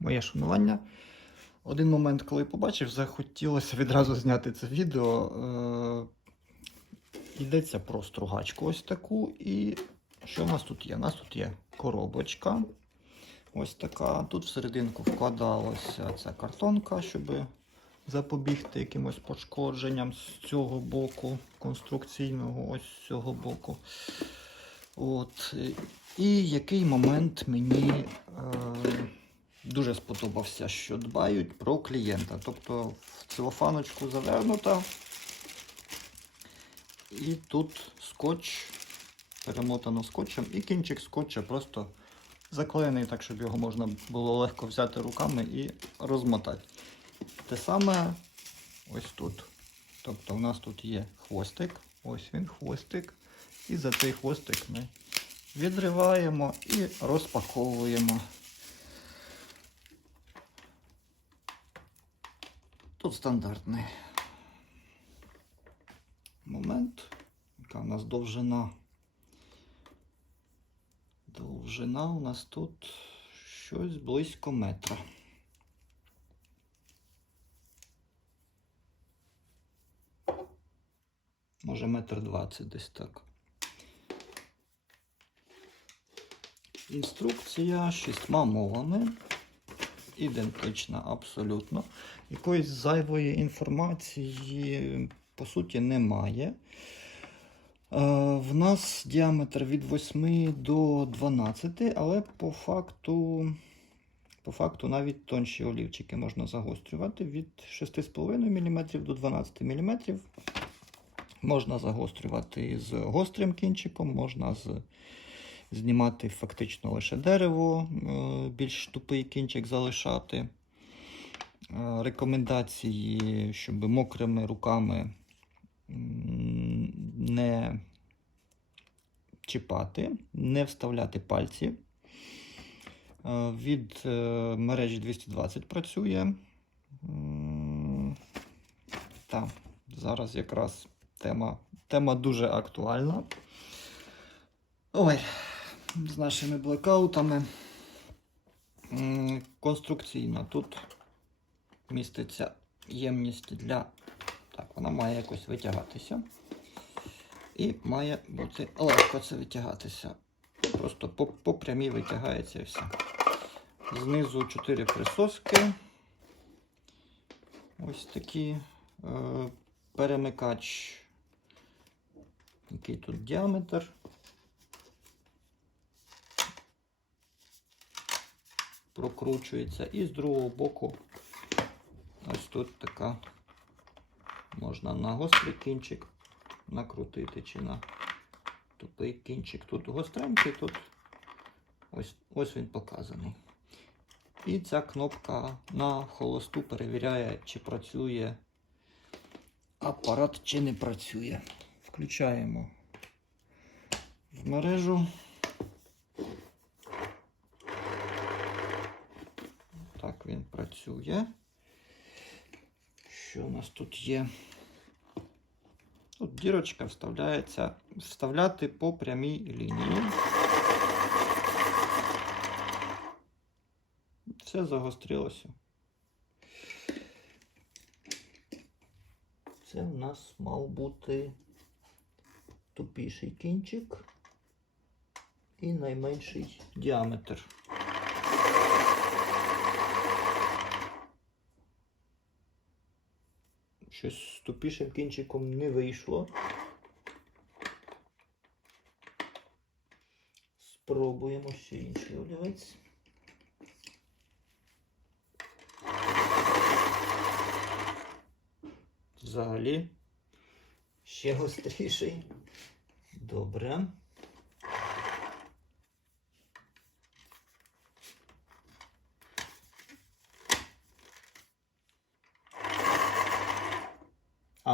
моє шанування. Один момент, коли побачив, захотілося відразу зняти це відео. Е, йдеться про стругачку ось таку. І що в нас тут є? У нас тут є коробочка. Ось така. Тут всерединку вкладалася ця картонка, щоб запобігти якимось пошкодженням з цього боку, конструкційного, ось з цього боку. От. І який момент мені е, дуже сподобався, що дбають про клієнта. Тобто в целофаночку завернута. І тут скотч перемотано скотчем, і кінчик скотча просто заклеєний так, щоб його можна було легко взяти руками і розмотати. Те саме ось тут. Тобто у нас тут є хвостик, ось він хвостик. І за цей хвостик ми відриваємо і розпаковуємо. Тут стандартний момент, яка у нас довжина. Довжина у нас тут щось близько метра. Може метр двадцять десь так. Інструкція шістьма мовами. Ідентична абсолютно. Якоїсь зайвої інформації, по суті, немає. Е, В нас діаметр від 8 до 12, але по факту, по факту навіть тонші олівчики можна загострювати від 6,5 мм до 12 мм. Можна загострювати з гострим кінчиком, можна з, знімати фактично лише дерево, е, більш тупий кінчик залишати. Е, Рекомендації, щоб мокрими руками не чіпати, не вставляти пальці. Е, Від мережі 220 працює. М, Так, зараз якраз тема, тема дуже актуальна. Ой, з нашими блекаутами. Конструкційно тут міститься ємність для. Так, вона має якось витягатися. І має бути легко це витягатися. Просто по, по прямій витягається все. Знизу 4 присоски. Ось такі. Е, перемикач. Який тут діаметр. Прокручується. І з другого боку ось тут така можна на гострий кінчик накрутити чи на тупий кінчик. Тут гостренький, тут ось, ось він показаний. І ця кнопка на холосту перевіряє, чи працює апарат, чи не працює. Включаємо в мережу. Так він працює. Що у нас тут є? Тут дірочка вставляється, вставляти по прямій лінії. Все загострилося. Це в нас мав бути тупіший кінчик і найменший діаметр. Щось з тупішим кінчиком не вийшло. Спробуємо ще інший олівець. Взагалі ще гостріший. Добре.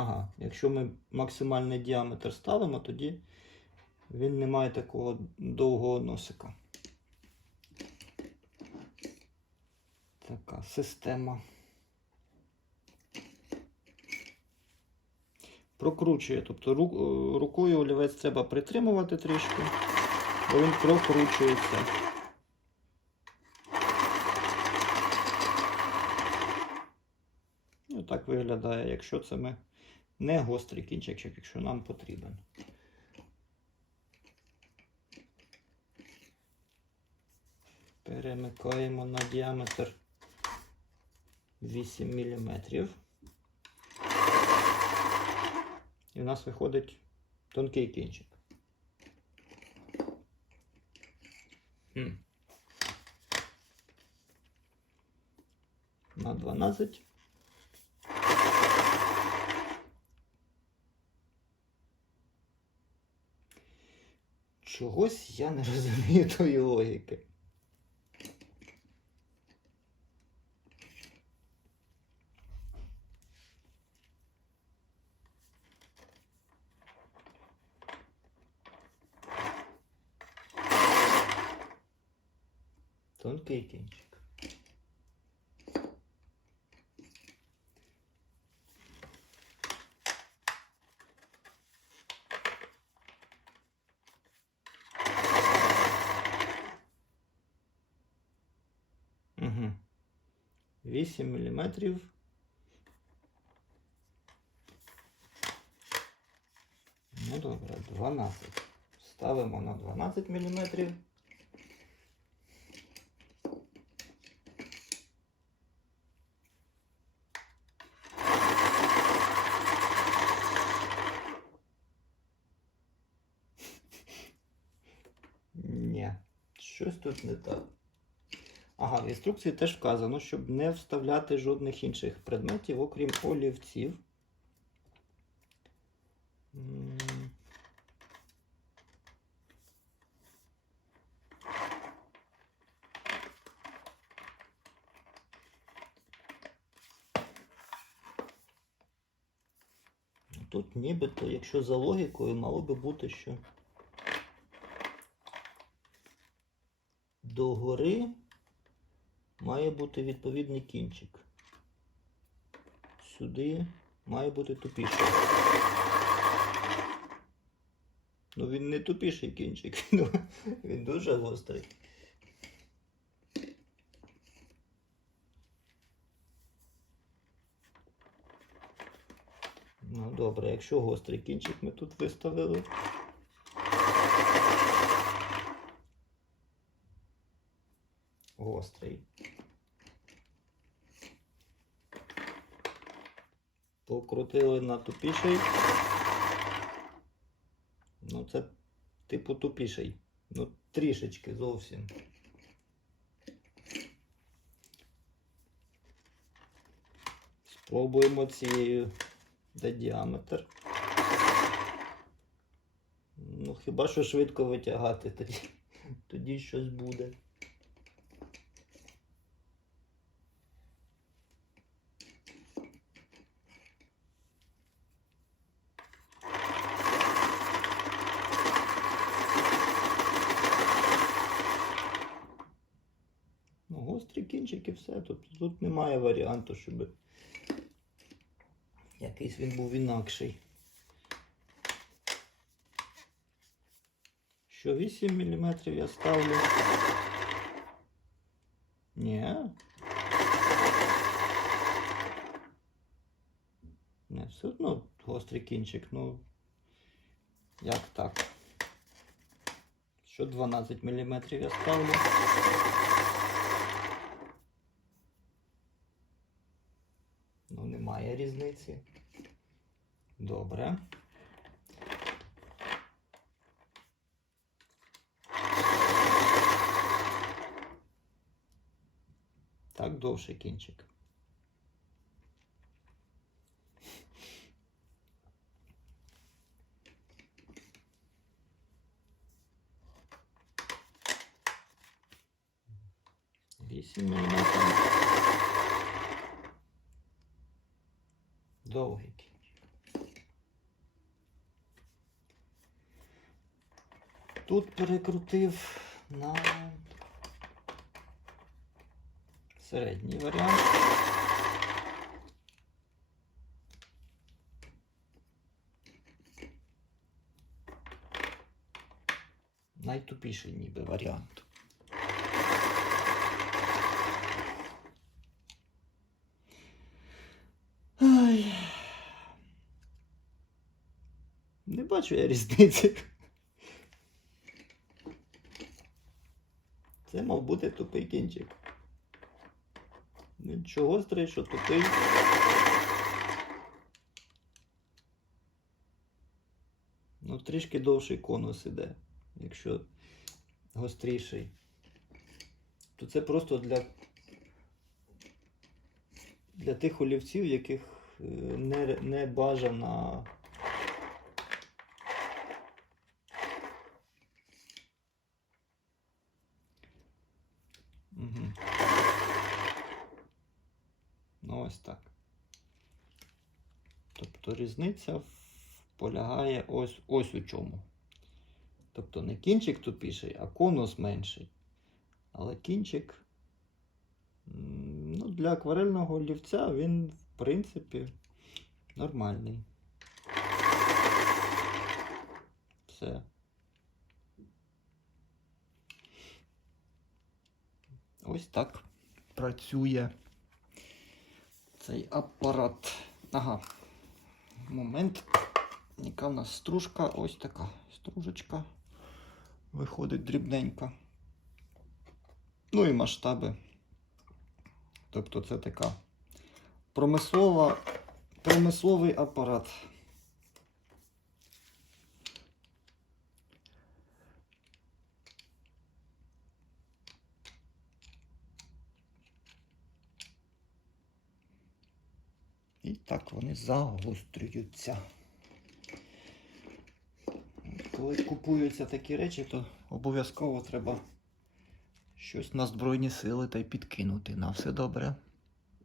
Ага, якщо ми максимальний діаметр ставимо, тоді він не має такого довгого носика. Така система. Прокручує, тобто ру- рукою олівець треба притримувати трішки, бо він прокручується. так виглядає, якщо це ми не гострий кінчик, якщо нам потрібен. Перемикаємо на діаметр 8 мм. І в нас виходить тонкий кінчик. На 12. Чогось я не розумію тої логіки. Тонкий кінчик. 8 міліметрів. Ну добре, 12. Ставимо на 12 міліметрів. Ні, щось тут не так. Ага, в інструкції теж вказано, щоб не вставляти жодних інших предметів, окрім олівців. Тут нібито, якщо за логікою, мало би бути, що до гори має бути відповідний кінчик. Сюди має бути тупіший. Ну він не тупіший кінчик, він дуже гострий. Ну добре, якщо гострий кінчик ми тут виставили. Гострий. Покрутили на тупіший. Ну, це типу тупіший. Ну, трішечки зовсім. Спробуємо цією де діаметр. Ну, хіба що швидко витягати, тоді, тоді щось буде. Ну, гострі кінчики, все. Тут, тут немає варіанту, щоб якийсь він був інакший. Що 8 мм я ставлю? Ні. Не, все одно гострий кінчик, ну як так? Що 12 мм я ставлю? Ну, немає різниці. Добре. Так, довший кінчик. Вісім міліметрів. Довгий кінчик. Тут перекрутив на середній варіант. Найтупіший ніби варіант. Бачу я різниці. Це мав бути тупий кінчик. Нічого гострий, що тупий. Ну, трішки довший конус іде, якщо гостріший. То це просто для, для тих олівців, яких е, не, не бажана. Угу. Ну, ось так. Тобто різниця полягає ось, ось у чому. Тобто не кінчик тупіший, а конус менший. Але кінчик ну, для акварельного олівця він, в принципі, нормальний. Все. Ось так працює цей апарат. Ага. Момент. Яка в нас стружка? Ось така стружечка. Виходить дрібненька. Ну і масштаби. Тобто це така промислова, промисловий апарат. І так вони загострюються. Коли купуються такі речі, то обов'язково треба щось на Збройні сили та й підкинути. На все добре.